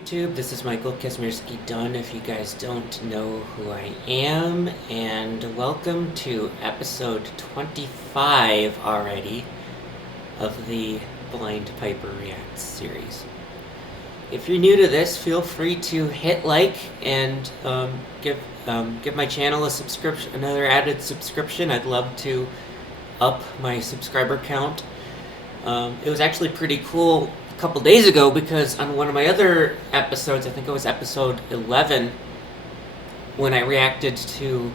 YouTube, this is Michael Kazmierski Dunn, if you guys don't know who I am, and welcome to episode 25 already of the Blind Piper Reacts series. If you're new to this, feel free to hit like and give my channel a subscription, another added subscription. I'd love to up my subscriber count. It was actually pretty cool couple days ago because on one of my other episodes, I think it was episode 11, when I reacted to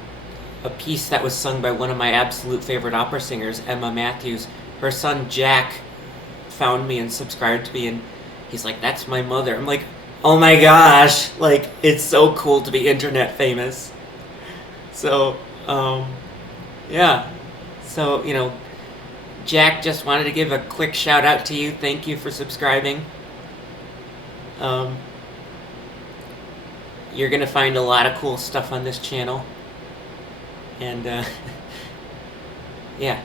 a piece that was sung by one of my absolute favorite opera singers, Emma Matthews, her son Jack found me and subscribed to me, and he's like, "That's my mother." I'm like, oh my gosh, like, it's so cool to be internet famous. So yeah, so Jack, just wanted to give a quick shout out to you. Thank you for subscribing. You're going to find a lot of cool stuff on this channel. And, yeah.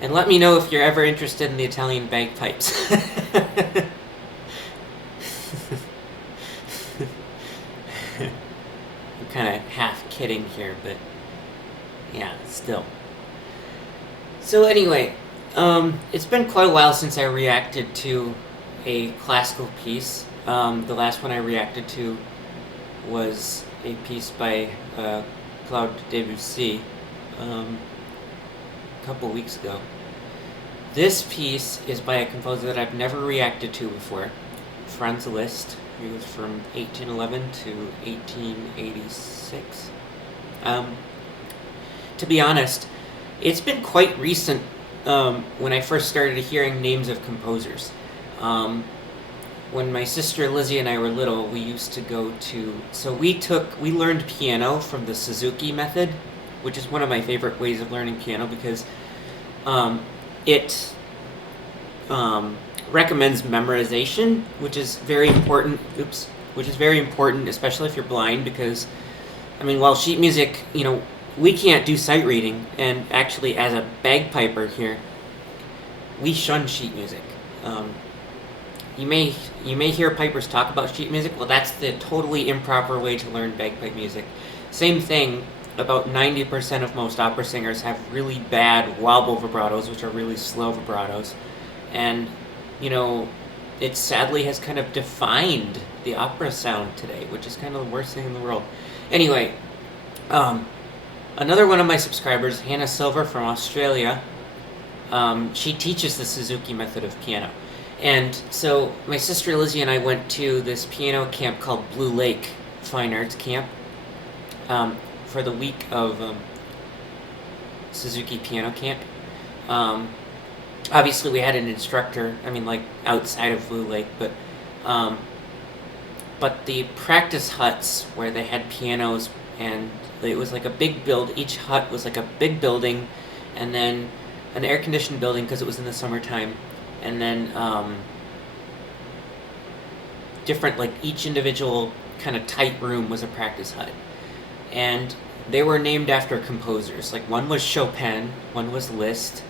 And let me know if you're ever interested in the Italian bagpipes. I'm kind of half kidding here, but yeah, still. So anyway, it's been quite a while since I reacted to a classical piece. The last one I reacted to was a piece by Claude Debussy a couple weeks ago. This piece is by a composer that I've never reacted to before, Franz Liszt. He was from 1811 to 1886. To be honest, it's been quite recent when I first started hearing names of composers. When my sister Lizzie and I were little, we used to go to... So we learned piano from the Suzuki method, which is one of my favorite ways of learning piano because it recommends memorization, which is very important. Which is very important, especially if you're blind, because, I mean, while sheet music, we can't do sight reading, and actually, as a bagpiper here, we shun sheet music. You may hear pipers talk about sheet music. Well, that's the totally improper way to learn bagpipe music. Same thing. About 90% of most opera singers have really bad wobble vibratos, which are really slow vibratos, and it sadly has kind of defined the opera sound today, which is kind of the worst thing in the world. Anyway. Another one of my subscribers, Hannah Silver from Australia, she teaches the Suzuki method of piano. And so my sister Lizzie and I went to this piano camp called Blue Lake Fine Arts Camp for the week of Suzuki Piano Camp. Obviously we had an instructor, outside of Blue Lake, but the practice huts where they had pianos, and it was like a big each hut was like a big building, and then an air-conditioned building because it was in the summertime, and then different, like, each individual kind of tight room was a practice hut. And they were named after composers. Like, one was Chopin, one was Liszt.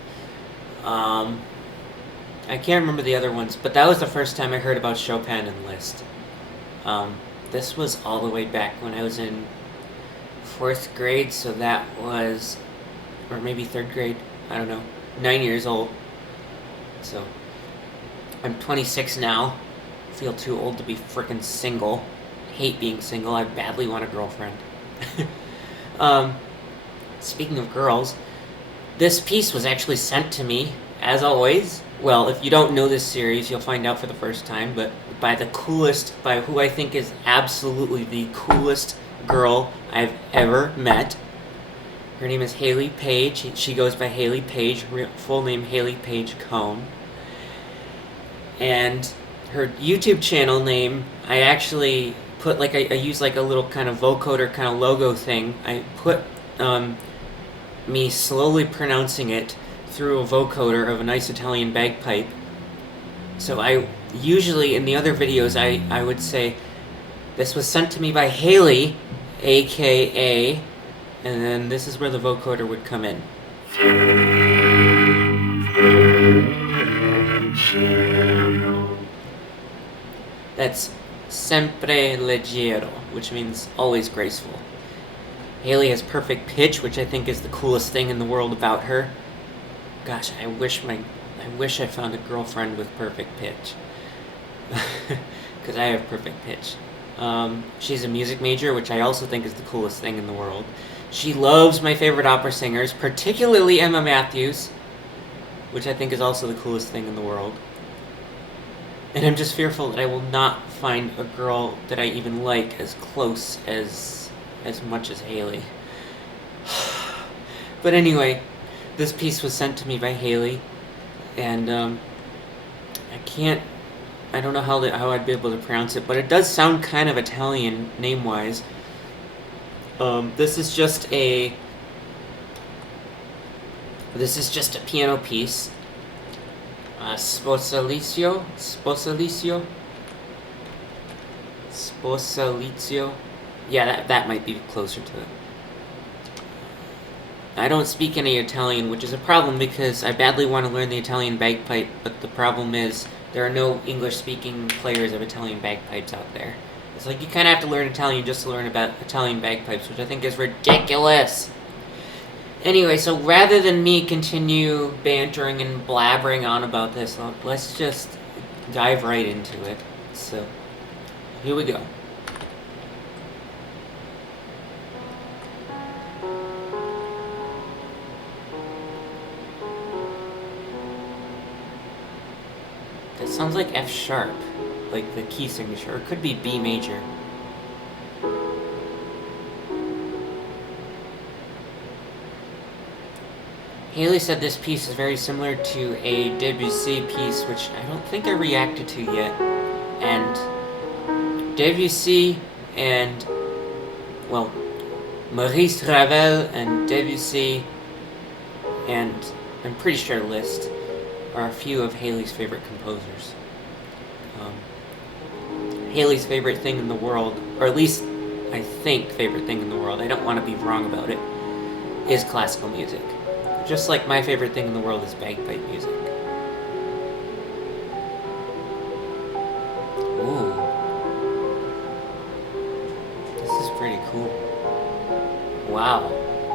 I can't remember the other ones, but that was the first time I heard about Chopin and Liszt. This was all the way back when I was in 4th grade, so that was, or maybe 3rd grade, I don't know, 9 years old. So, I'm 26 now, feel too old to be frickin' single, hate being single, I badly want a girlfriend. Speaking of girls, this piece was actually sent to me, as always. Well, if you don't know this series, you'll find out for the first time, but by who I think is absolutely the coolest girl I've ever met. Her name is Haley Page. She goes by Haley Page, full name Haley Page Cohn. And her YouTube channel name, I actually put, I use a little kind of vocoder kind of logo thing. I put me slowly pronouncing it through a vocoder of a nice Italian bagpipe. So I usually, in the other videos, I would say, "This was sent to me by Haley, aka," and then this is where the vocoder would come in. That's sempre leggero, which means always graceful. Haley has perfect pitch, which I think is the coolest thing in the world about her. Gosh, I wish I found a girlfriend with perfect pitch. Because I have perfect pitch. She's a music major, which I also think is the coolest thing in the world. She loves my favorite opera singers, particularly Emma Matthews, which I think is also the coolest thing in the world. And I'm just fearful that I will not find a girl that I even like as close as much as Haley. But anyway, this piece was sent to me by Haley, and I don't know how I'd be able to pronounce it, but it does sound kind of Italian name-wise. This is just a piano piece. Sposalizio. Yeah, that might be closer to it. I don't speak any Italian, which is a problem because I badly want to learn the Italian bagpipe, but the problem is there are no English-speaking players of Italian bagpipes out there. It's like you kind of have to learn Italian just to learn about Italian bagpipes, which I think is ridiculous. Anyway, so rather than me continue bantering and blabbering on about this, let's just dive right into it. So, here we go. That sounds like F sharp, like the key signature, or it could be B major. Haley said this piece is very similar to a Debussy piece, which I don't think I reacted to yet. And Debussy and, well, Maurice Ravel and Debussy and I'm pretty sure Liszt are a few of Haley's favorite composers. Haley's favorite thing in the world, or at least I think favorite thing in the world, I don't want to be wrong about it, is classical music. Just like my favorite thing in the world is bagpipe music. Ooh. This is pretty cool. Wow.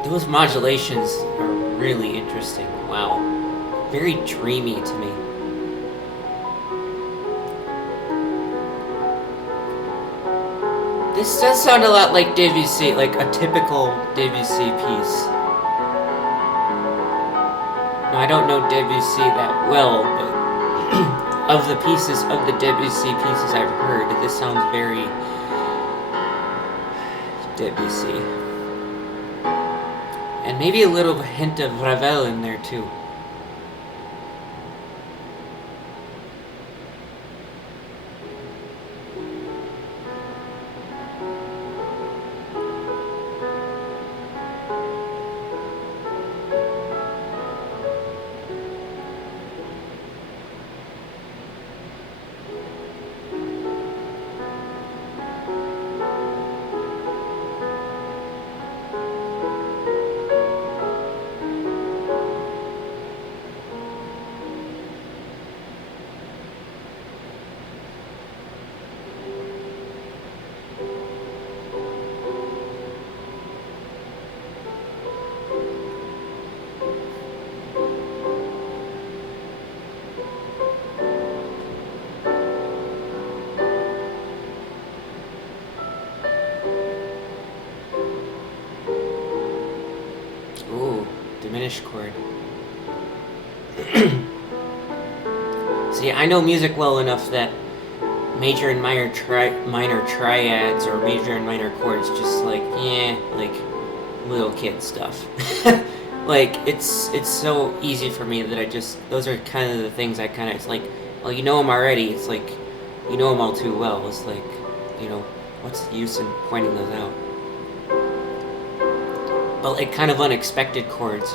Those modulations are really interesting. Wow. Very dreamy to me. This does sound a lot like Debussy, like a typical Debussy piece. Now, I don't know Debussy that well, but of the Debussy pieces I've heard, this sounds very Debussy. And maybe a little hint of Ravel in there too. Diminished chord. See, I know music well enough that major and minor triads or major and minor chords just like little kid stuff. Like it's so easy for me that those are kind of the things it's like, well, you know them already. It's like you know them all too well. It's like, what's the use in pointing those out? But like kind of unexpected chords,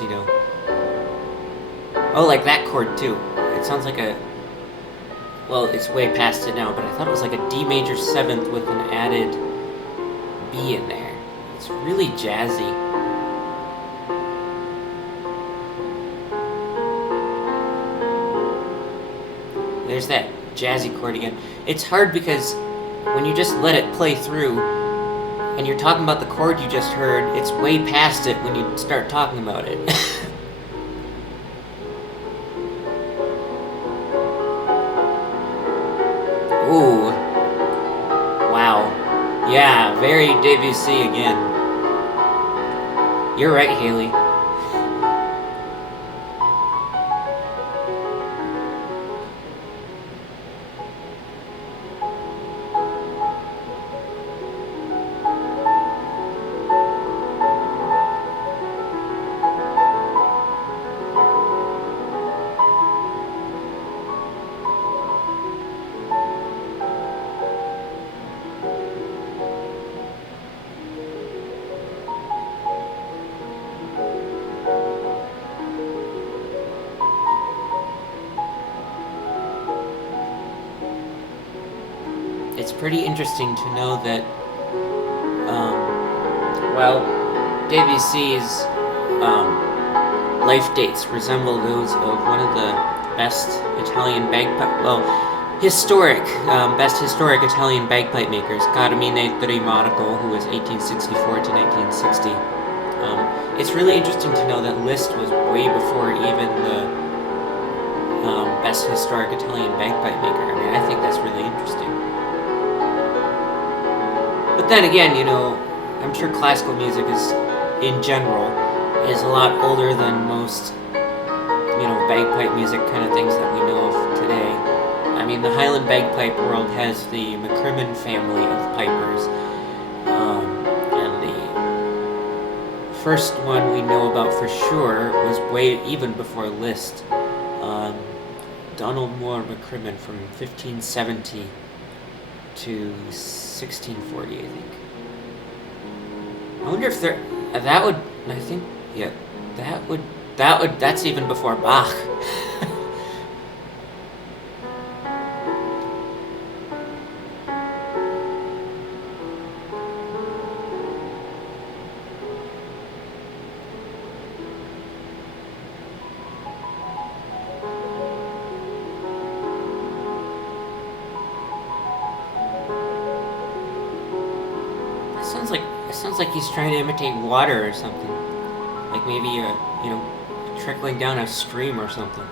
Oh, like that chord too. It sounds like well, it's way past it now, but I thought it was like a D major 7th with an added B in there. It's really jazzy. There's that jazzy chord again. It's hard because when you just let it play through, and you're talking about the chord you just heard, it's way past it when you start talking about it. Ooh. Wow. Yeah, very Debussy again. You're right, Haley. It's pretty interesting to know that, well, Debussy's life dates resemble those of one of the best Italian bagpipe, best historic Italian bagpipe makers, Carmine Trimarco, who was 1864 to 1960. It's really interesting to know that Liszt was way before even the best historic Italian bagpipe maker. I mean, I think that's really interesting. But then again, I'm sure classical music in general, is a lot older than most, bagpipe music kind of things that we know of today. I mean, the Highland bagpipe world has the McCrimmon family of pipers, and the first one we know about for sure was way even before Liszt. Donald Moore McCrimmon from 1570 to 1640, I think. I wonder if that's even before Bach. It sounds like he's trying to imitate water or something. Like maybe trickling down a stream or something.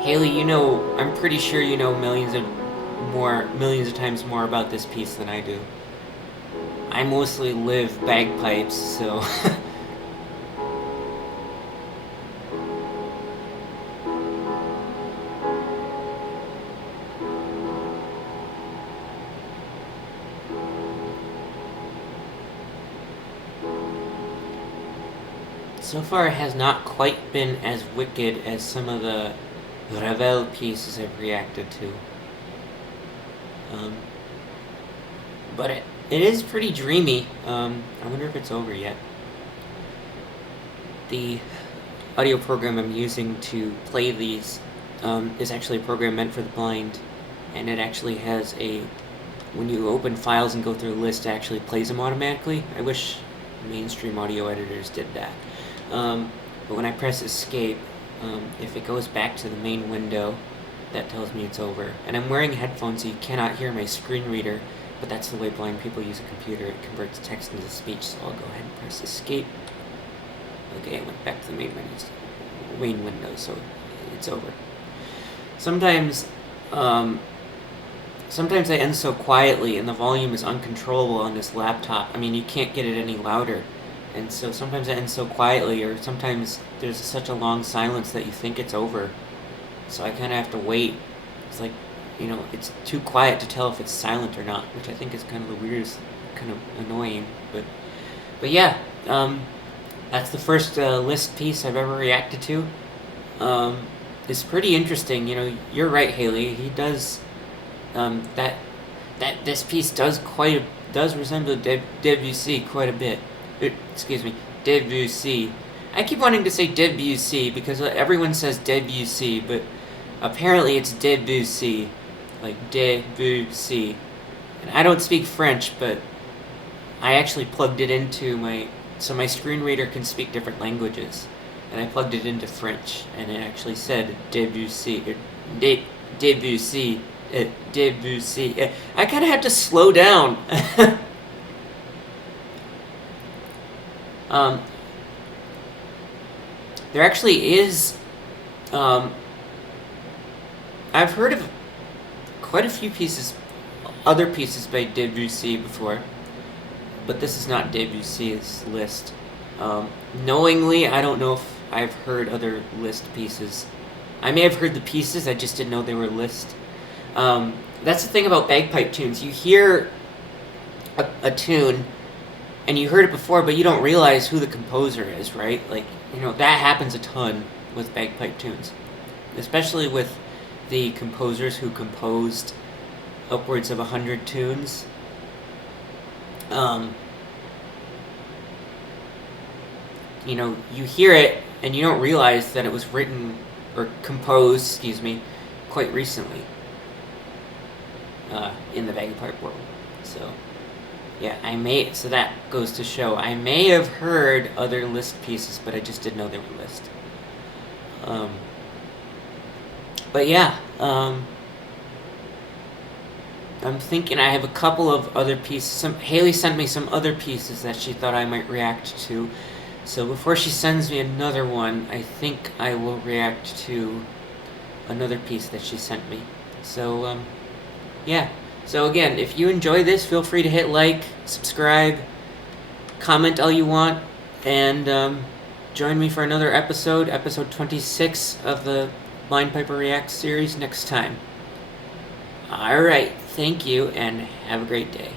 Haley, I'm pretty sure you know millions of times more about this piece than I do. I mostly live bagpipes, so so far it has not quite been as wicked as some of the Ravel pieces I've reacted to. But it is pretty dreamy. I wonder if it's over yet. The audio program I'm using to play these is actually a program meant for the blind, and it actually has when you open files and go through a list, it actually plays them automatically. I wish mainstream audio editors did that. But when I press escape, if it goes back to the main window, that tells me it's over. And I'm wearing headphones so you cannot hear my screen reader, but that's the way blind people use a computer. It converts text into speech, so I'll go ahead and press escape. Okay, I went back to the main window, so it's over. Sometimes I end so quietly and the volume is uncontrollable on this laptop. I mean, you can't get it any louder. And so sometimes it ends so quietly, or sometimes there's such a long silence that you think it's over. So I kind of have to wait. It's like, it's too quiet to tell if it's silent or not, which I think is kind of the weirdest, kind of annoying. But yeah, that's the first Liszt piece I've ever reacted to. It's pretty interesting. You're right, Haley. He does this piece does resemble Debussy quite a bit. Excuse me, Debussy. I keep wanting to say Debussy because everyone says Debussy, but apparently it's Debussy, like Debussy. And I don't speak French, but I actually plugged it into my screen reader can speak different languages, and I plugged it into French, and it actually said Debussy, Debussy Debussy. I kind of had to slow down. There actually is. I've heard of quite a few other pieces by Debussy before, but this is not Debussy's list. Knowingly, I don't know if I've heard other Liszt pieces. I may have heard the pieces, I just didn't know they were Liszt. That's the thing about bagpipe tunes. You hear a tune, and you heard it before, but you don't realize who the composer is, right? Like, that happens a ton with bagpipe tunes, especially with the composers who composed upwards of 100 tunes. You hear it and you don't realize that it was written or composed, quite recently in the bagpipe world. So, yeah, so that goes to show I may have heard other Liszt pieces, but I just didn't know they were Liszt. But yeah, I'm thinking I have a couple of other pieces. Haley sent me some other pieces that she thought I might react to. So before she sends me another one, I think I will react to another piece that she sent me. So, yeah. So again, if you enjoy this, feel free to hit like, subscribe, comment all you want, and join me for another episode 26 of the Blind Piper Reacts series next time. Alright, thank you, and have a great day.